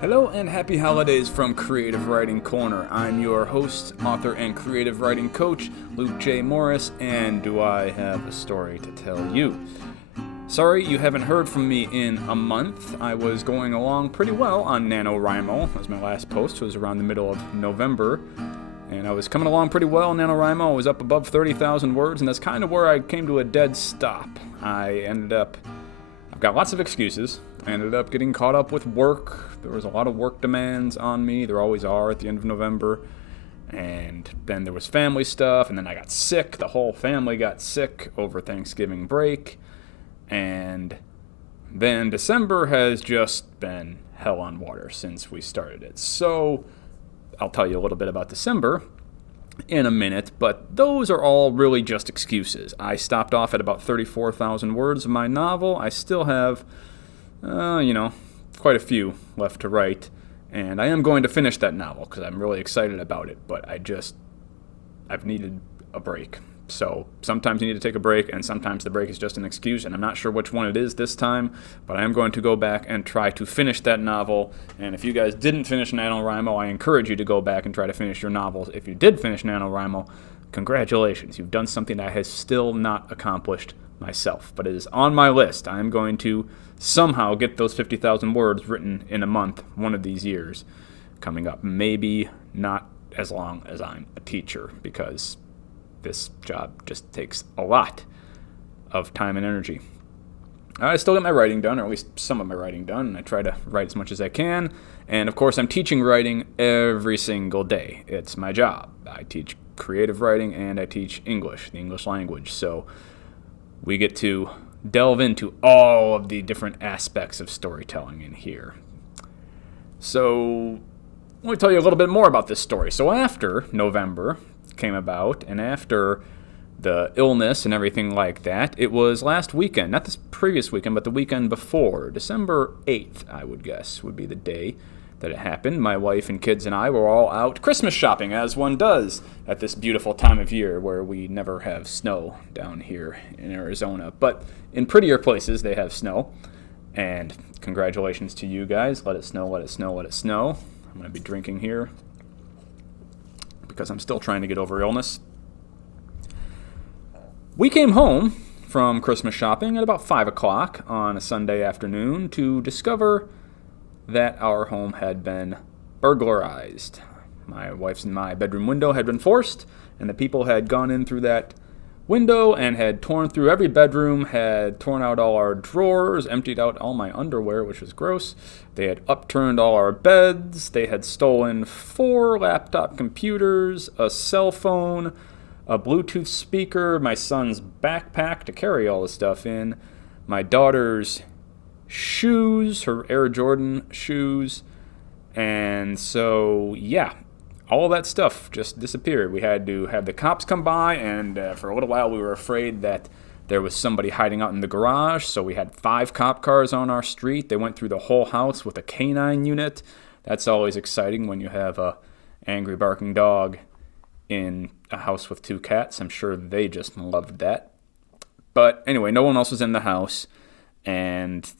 Hello and happy holidays from Creative Writing Corner. I'm your host, author, and creative writing coach, Luke J. Morris, and do I have a story to tell you? Sorry you haven't heard from me in a month. I was going along pretty well on NaNoWriMo. That was my last post. It was around the middle of November. And I was coming along pretty well on NaNoWriMo. I was up above 30,000 words, and that's kind of where I came to a dead stop. I've got lots of excuses. I ended up getting caught up with work. There was a lot of work demands on me. There always are at the end of November. And then there was family stuff, and then I got sick. The whole family got sick over Thanksgiving break. And then December has just been hell on water since we started it. So I'll tell you a little bit about December in a minute, but those are all really just excuses. I stopped off at about 34,000 words of my novel. I still have, quite a few left to write, and I am going to finish that novel because I'm really excited about it, but I've needed a break. So sometimes you need to take a break, and sometimes the break is just an excuse, and I'm not sure which one it is this time, but I am going to go back and try to finish that novel. And if you guys didn't finish NaNoWriMo, I encourage you to go back and try to finish your novels. If you did finish NaNoWriMo, congratulations. You've done something that I have still not accomplished myself, but it is on my list. I am going to somehow get those 50,000 words written in a month, one of these years coming up. Maybe not as long as I'm a teacher, because this job just takes a lot of time and energy. I still get my writing done, or at least some of my writing done, and I try to write as much as I can. And of course, I'm teaching writing every single day. It's my job. I teach creative writing and I teach English, the English language. So we get to delve into all of the different aspects of storytelling in here. So let me tell you a little bit more about this story. So after November came about, and after the illness and everything like that, it was last weekend, not this previous weekend, but the weekend before, December 8th, I would guess, would be the day that it happened. My wife and kids and I were all out Christmas shopping, as one does at this beautiful time of year where we never have snow down here in Arizona. But in prettier places, they have snow. And congratulations to you guys. Let it snow, let it snow, let it snow. I'm going to be drinking here because I'm still trying to get over illness. We came home from Christmas shopping at about 5 o'clock on a Sunday afternoon to discover that our home had been burglarized. My wife's and my bedroom window had been forced, and the people had gone in through that window and had torn through every bedroom, had torn out all our drawers, emptied out all my underwear, which was gross. They had upturned all our beds. They had stolen 4 laptop computers, a cell phone, a Bluetooth speaker, my son's backpack to carry all the stuff in, my daughter's shoes, her Air Jordan shoes, and so, yeah, all that stuff just disappeared. We had to have the cops come by, and for a little while we were afraid that there was somebody hiding out in the garage, so we had 5 cop cars on our street. They went through the whole house with a canine unit. That's always exciting when you have a angry barking dog in a house with 2 cats. I'm sure they just loved that. But anyway, no one else was in the house, and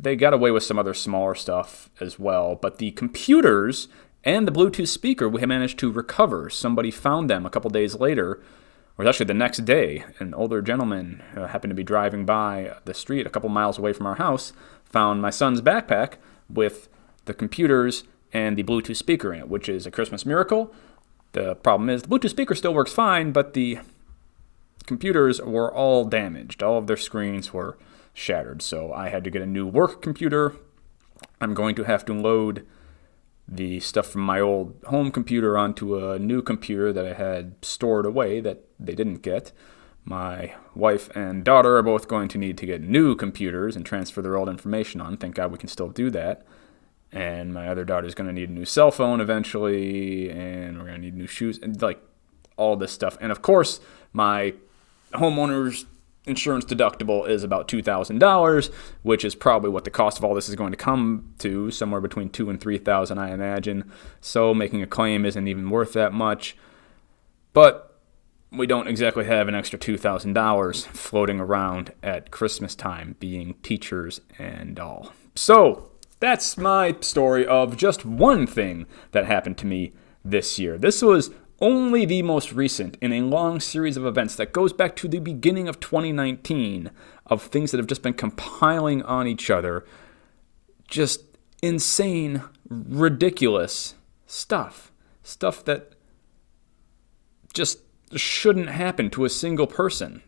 they got away with some other smaller stuff as well. But the computers and the Bluetooth speaker we had managed to recover. Somebody found them a couple days later, or actually the next day. An older gentleman happened to be driving by the street a couple miles away from our house, found my son's backpack with the computers and the Bluetooth speaker in it, which is a Christmas miracle. The problem is the Bluetooth speaker still works fine, but the computers were all damaged. All of their screens were shattered, so I had to get a new work computer. I'm going to have to load the stuff from my old home computer onto a new computer that I had stored away that they didn't get. My wife and daughter are both going to need to get new computers and transfer their old information on. Thank God we can still do that. And my other daughter's going to need a new cell phone eventually, and we're going to need new shoes, and like all this stuff. And of course, my homeowner's insurance deductible is about $2,000, which is probably what the cost of all this is going to come to, somewhere between $2,000 and $3,000, I imagine. So making a claim isn't even worth that much. But we don't exactly have an extra $2,000 floating around at Christmas time, being teachers and all. So that's my story of just one thing that happened to me this year. This was only the most recent in a long series of events that goes back to the beginning of 2019 of things that have just been compiling on each other. Just insane, ridiculous stuff. Stuff that just shouldn't happen to a single person.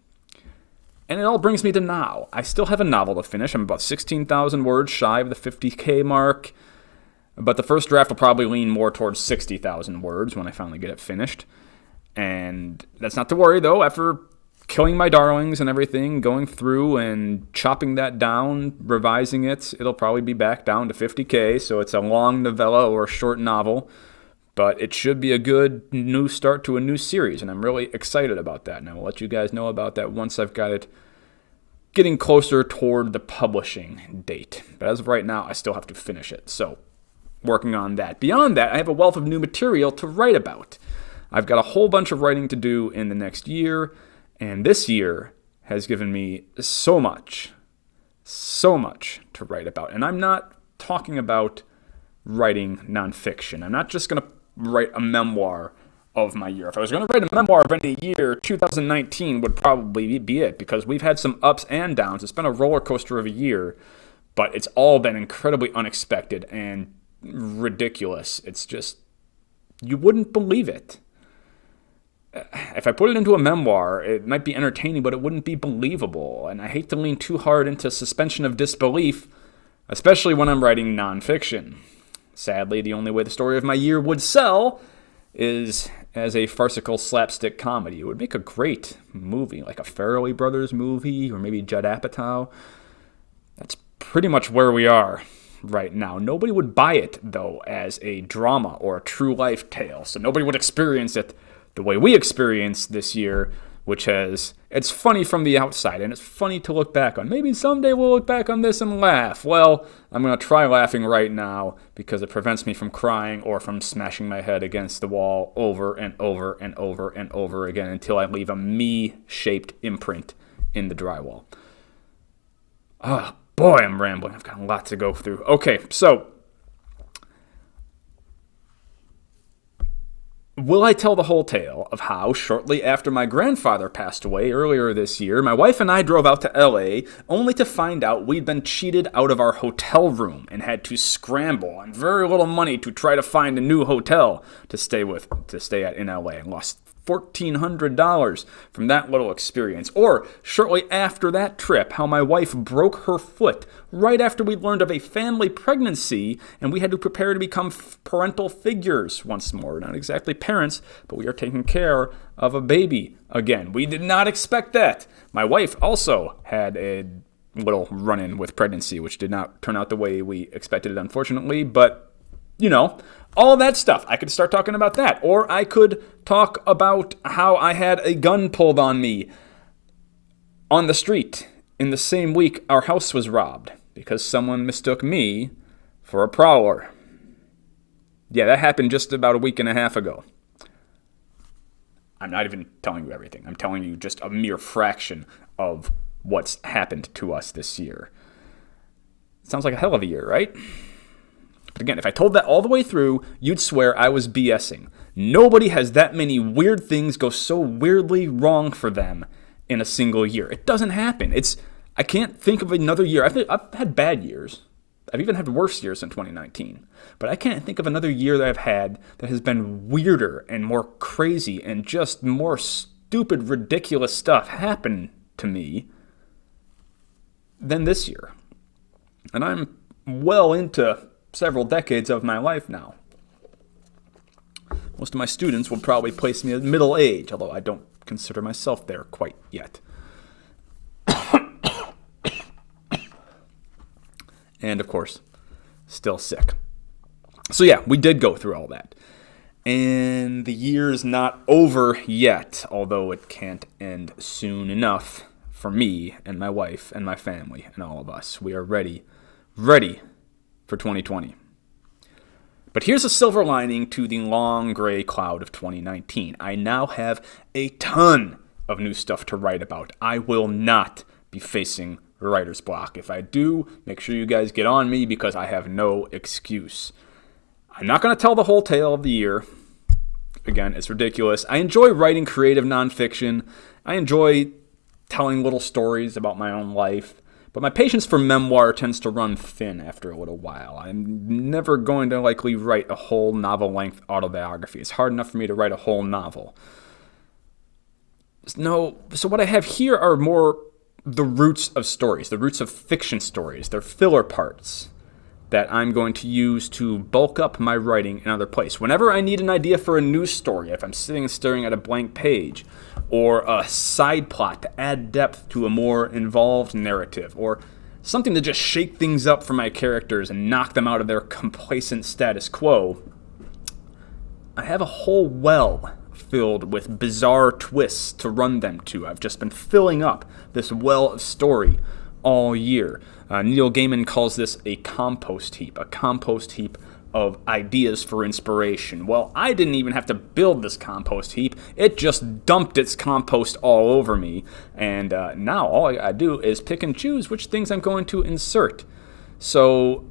And it all brings me to now. I still have a novel to finish. I'm about 16,000 words shy of the 50K mark. But the first draft will probably lean more towards 60,000 words when I finally get it finished. And that's not to worry, though. After killing my darlings and everything, going through and chopping that down, revising it, it'll probably be back down to 50K. So it's a long novella or a short novel. But it should be a good new start to a new series. And I'm really excited about that. And I will let you guys know about that once I've got it getting closer toward the publishing date. But as of right now, I still have to finish it. So working on that. Beyond that, I have a wealth of new material to write about. I've got a whole bunch of writing to do in the next year, and this year has given me so much to write about. And I'm not talking about writing nonfiction. I'm not just going to write a memoir of my year. If I was going to write a memoir of any year, 2019 would probably be it, because we've had some ups and downs. It's been a roller coaster of a year, but it's all been incredibly unexpected and ridiculous. It's just, you wouldn't believe it. If I put it into a memoir, it might be entertaining, but it wouldn't be believable. And I hate to lean too hard into suspension of disbelief, especially when I'm writing nonfiction. Sadly, the only way the story of my year would sell is as a farcical slapstick comedy. It would make a great movie, like a Farrelly Brothers movie, or maybe Judd Apatow. That's pretty much where we are right now. Nobody would buy it, though, as a drama or a true life tale. So nobody would experience it the way we experienced this year, which it's funny from the outside, and it's funny to look back on. Maybe someday we'll look back on this and laugh. Well, I'm going to try laughing right now because it prevents me from crying or from smashing my head against the wall over and over and over and over again until I leave a me-shaped imprint in the drywall. Oh, boy, I'm rambling. I've got a lot to go through. Okay, so will I tell the whole tale of how, shortly after my grandfather passed away earlier this year, my wife and I drove out to LA only to find out we'd been cheated out of our hotel room and had to scramble on very little money to try to find a new hotel to stay at in LA, and lost $1,400 from that little experience. Or shortly after that trip, how my wife broke her foot right after we learned of a family pregnancy, and we had to prepare to become parental figures once more. Not exactly parents, but we are taking care of a baby again. We did not expect that. My wife also had a little run-in with pregnancy, which did not turn out the way we expected it, unfortunately, but all that stuff. I could start talking about that. Or I could talk about how I had a gun pulled on me on the street in the same week our house was robbed because someone mistook me for a prowler. Yeah, that happened just about a week and a half ago. I'm not even telling you everything. I'm telling you just a mere fraction of what's happened to us this year. Sounds like a hell of a year, right? But again, if I told that all the way through, you'd swear I was BSing. Nobody has that many weird things go so weirdly wrong for them in a single year. It doesn't happen. I can't think of another year. I've had bad years. I've even had worse years than 2019. But I can't think of another year that I've had that has been weirder and more crazy and just more stupid, ridiculous stuff happen to me than this year. And I'm well into several decades of my life now. Most of my students would probably place me at middle age, although I don't consider myself there quite yet. And of course, still sick. So yeah, we did go through all that. And the year's not over yet, although it can't end soon enough for me and my wife and my family and all of us. We are ready for 2020. But here's a silver lining to the long gray cloud of 2019. I now have a ton of new stuff to write about. I will not be facing writer's block. If I do, make sure you guys get on me because I have no excuse. I'm not going to tell the whole tale of the year. Again, it's ridiculous. I enjoy writing creative nonfiction. I enjoy telling little stories about my own life. But my patience for memoir tends to run thin after a little while. I'm never going to likely write a whole novel-length autobiography. It's hard enough for me to write a whole novel. No, so what I have here are more the roots of stories, the roots of fiction stories. They're filler parts that I'm going to use to bulk up my writing in other place. Whenever I need an idea for a new story, if I'm sitting and staring at a blank page, or a side plot to add depth to a more involved narrative, or something to just shake things up for my characters and knock them out of their complacent status quo, I have a whole well filled with bizarre twists to run them to. I've just been filling up this well of story all year. Neil Gaiman calls this a compost heap of ideas for inspiration. Well, I didn't even have to build this compost heap. It just dumped its compost all over me. And now all I do is pick and choose which things I'm going to insert. So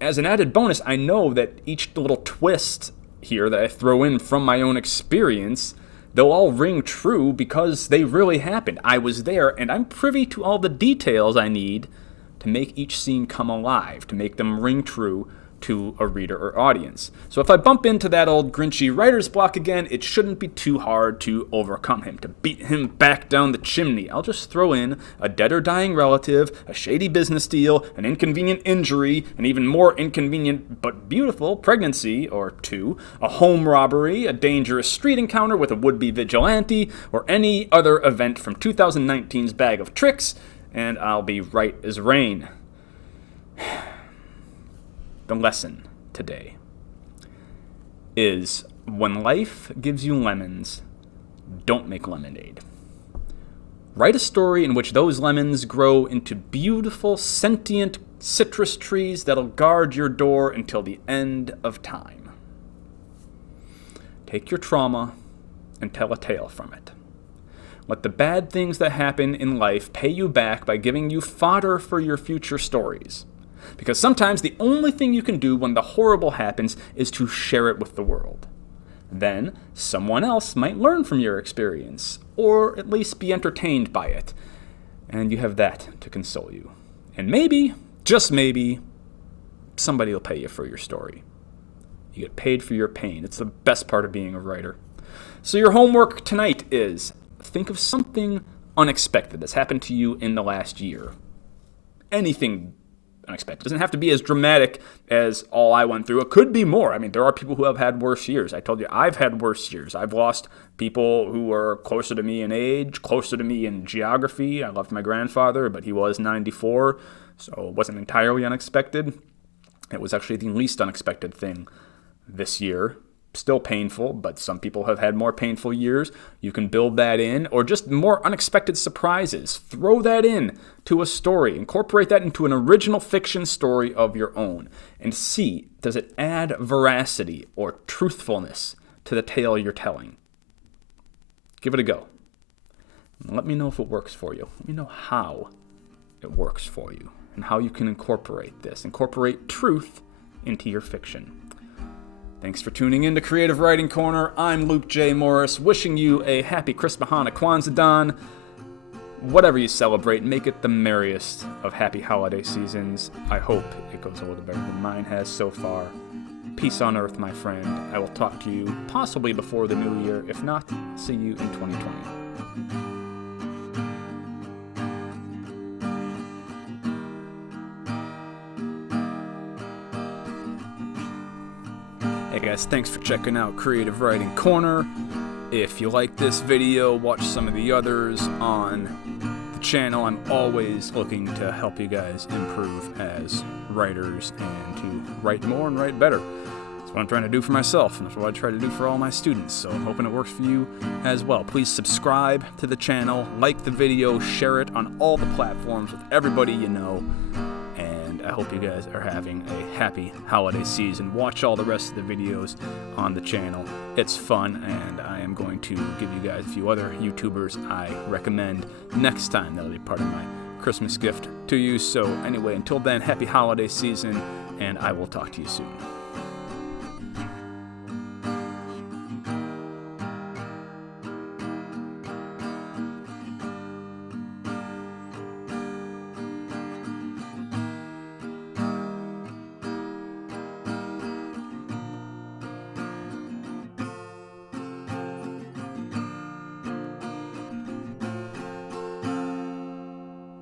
as an added bonus, I know that each little twist here that I throw in from my own experience, they'll all ring true because they really happened. I was there, and I'm privy to all the details I need to make each scene come alive, to make them ring true to a reader or audience. So if I bump into that old grinchy writer's block again, it shouldn't be too hard to overcome him, to beat him back down the chimney. I'll just throw in a dead or dying relative, a shady business deal, an inconvenient injury, an even more inconvenient but beautiful pregnancy or two, a home robbery, a dangerous street encounter with a would-be vigilante, or any other event from 2019's bag of tricks, and I'll be right as rain. The lesson today is when life gives you lemons, don't make lemonade. Write a story in which those lemons grow into beautiful, sentient citrus trees that'll guard your door until the end of time. Take your trauma and tell a tale from it. Let the bad things that happen in life pay you back by giving you fodder for your future stories. Because sometimes the only thing you can do when the horrible happens is to share it with the world. Then someone else might learn from your experience, or at least be entertained by it. And you have that to console you. And maybe, just maybe, somebody will pay you for your story. You get paid for your pain. It's the best part of being a writer. So your homework tonight is think of something unexpected that's happened to you in the last year. Anything unexpected. It doesn't have to be as dramatic as all I went through. It could be more. I mean, there are people who have had worse years. I told you, I've had worse years. I've lost people who were closer to me in age, closer to me in geography. I loved my grandfather, but he was 94, so it wasn't entirely unexpected. It was actually the least unexpected thing this year. Still painful, but some people have had more painful years. You can build that in, or just more unexpected surprises. Throw that in to a story. Incorporate that into an original fiction story of your own, and see, does it add veracity or truthfulness to the tale you're telling? Give it a go. Let me know if it works for you. Let me know how it works for you, and how you can incorporate this. Incorporate truth into your fiction. Thanks for tuning in to Creative Writing Corner. I'm Luke J. Morris, wishing you a happy Chris Mahana Kwanzaa. Whatever you celebrate, make it the merriest of happy holiday seasons. I hope it goes a little better than mine has so far. Peace on earth, my friend. I will talk to you possibly before the new year. If not, see you in 2020. Hey guys, thanks for checking out Creative Writing Corner. If you like this video, watch some of the others on the channel. I'm always looking to help you guys improve as writers and to write more and write better. That's what I'm trying to do for myself, and that's what I try to do for all my students, so I'm hoping it works for you as well. Please subscribe to the channel, like the video, share it on all the platforms with everybody you know. I hope you guys are having a happy holiday season. Watch all the rest of the videos on the channel. It's fun, and I am going to give you guys a few other YouTubers I recommend next time. That'll be part of my Christmas gift to you. So anyway, until then, happy holiday season, and I will talk to you soon.